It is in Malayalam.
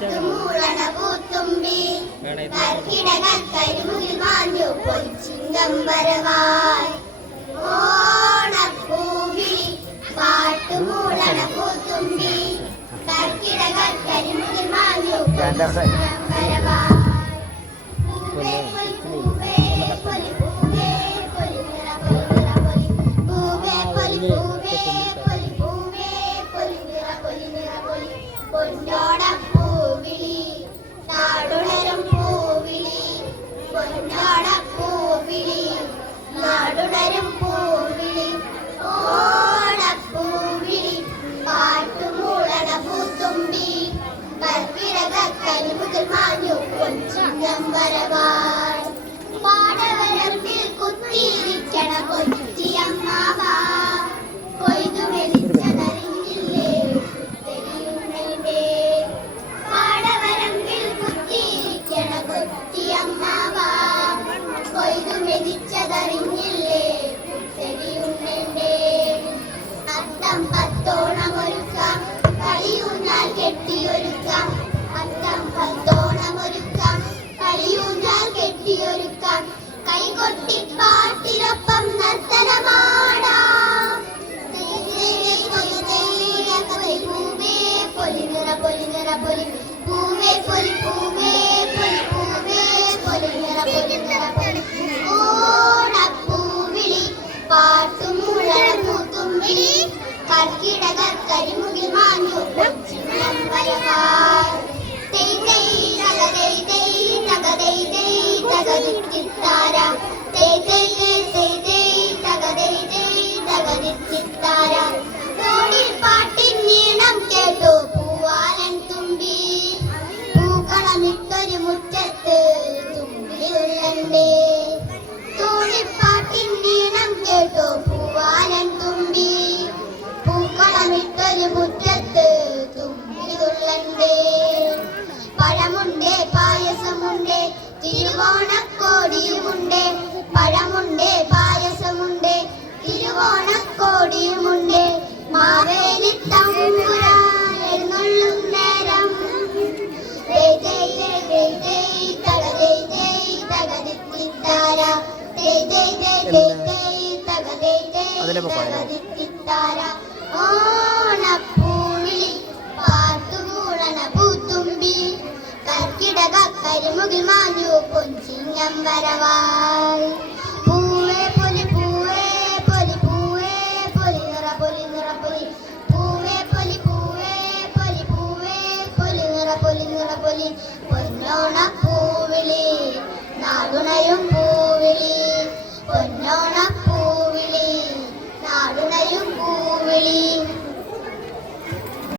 കാട്ടുമൂളണ പൂത്തുമ്പി കർക്കിടകൽ കരിമുകിൽ മാഞ്ഞു പൊൻചിങ്ങം വരവായി ഓണപ്പൂവിളി കാട്ടുമൂളണ പൂത്തുമ്പി കർക്കിടകൽ കരിമുകിൽ മാഞ്ഞു പൊൻചിങ്ങം വരവായി പൊന്നോടപ്പൂവിളി നാടുണരും പൂവിളി പൊന്നോടപ്പൂവിളി നാടുണരും പൂവിളി ഓണപ്പൂവിളി കാട്ടുമൂളണ പൂത്തുമ്പി കർക്കിടക കരിമുകിൽ മാഞ്ഞു പൊൻചിങ്ങം വരവായി പാടവരമ്പിൽ കുത്തിയിരിക്കണ കൊച്ചിയമ്മാവ കൊയ്തു മെതിച്ചതറിഞ്ഞില്ലേ തെളിയുന്നേ പാടവരമ്പിൽ കുത്തിയിരിക്കണ കൊച്ചിയമ്മാവ കൊയ്തു മെതിച്ചതറിഞ്ഞില്ലേ തെളിയുന്നേ അത്തം പത്തോണമൊരുക്കാം കളിയൂഞ്ഞാൽ കെട്ടിയൊരുക്കാം അത്തം പത്തോണമൊരുക്കാം കളിയൂഞ്ഞാൽ കെട്ടിയൊരുക്കാം കൈകൊട്ടിപ്പാട്ടിനൊപ്പം നർത്തനമാടാം പൂവേ പൊലി പൂവേ പൊലി പൂവേ പൊലി ഓണപ്പൂവിളി പാട്ടുമുള പൂത്തുമ്പിളി കർക്കിടക കരിമുകിൽ മാഞ്ഞു പൊൻചിങ്ങം വരവായി തെയ് തെയ് തകതെയ് തെയ് തകതെയ് തെയ് തകദിത്തിത്താര തെയ് തെയ് തെയ് തെയ് തകതെയ് തെയ് തകദിത്തിത്താര തോടിൽ പാട്ടിൻ നീണം കേട്ടു പൂവാലൻ തുമ്പി പൂക്കളമിട്ടൊരു മുറ്റത്ത് തുമ്പിലുള്ളണ്ടേ തോടിപ്പാട്ടിൻ നീണം കേട്ടു പൂവാലൻ തുമ്പി പൂക്കളമിട്ടൊരു മുറ്റത്ത് തുമ്പിലുള്ളണ്ടേ പഴമുണ്ടേ പായസമുണ്ടേ തിരുവോണക്കോടിയുമുണ്ടേ പഴമുണ്ടേ പായസമുണ്ടേ തിരുവോണക്കോടിയുമുണ്ടേ മാവേലി തമ്പുരാൻ എഴുന്നള്ളും നേരം ഓണപ്പൂവിളി പാട്ടുമൂളണ പൂത്തുമ്പി കർക്കിടക കരിമുകിൽ മാഞ്ഞു പൊൻചിങ്ങം വരവായി പൂവേ പൊലി പൂവേ പൊലി പൂവേ പൊലി നിറ പൊലി നിറ പൊലി പൂവേ പൊലി പൂവേ പൊലി പൂവേ പൊലി നിറ പൊലി നിറ പൊലി പൊന്നോണപ്പൂവിളി നാടുണരും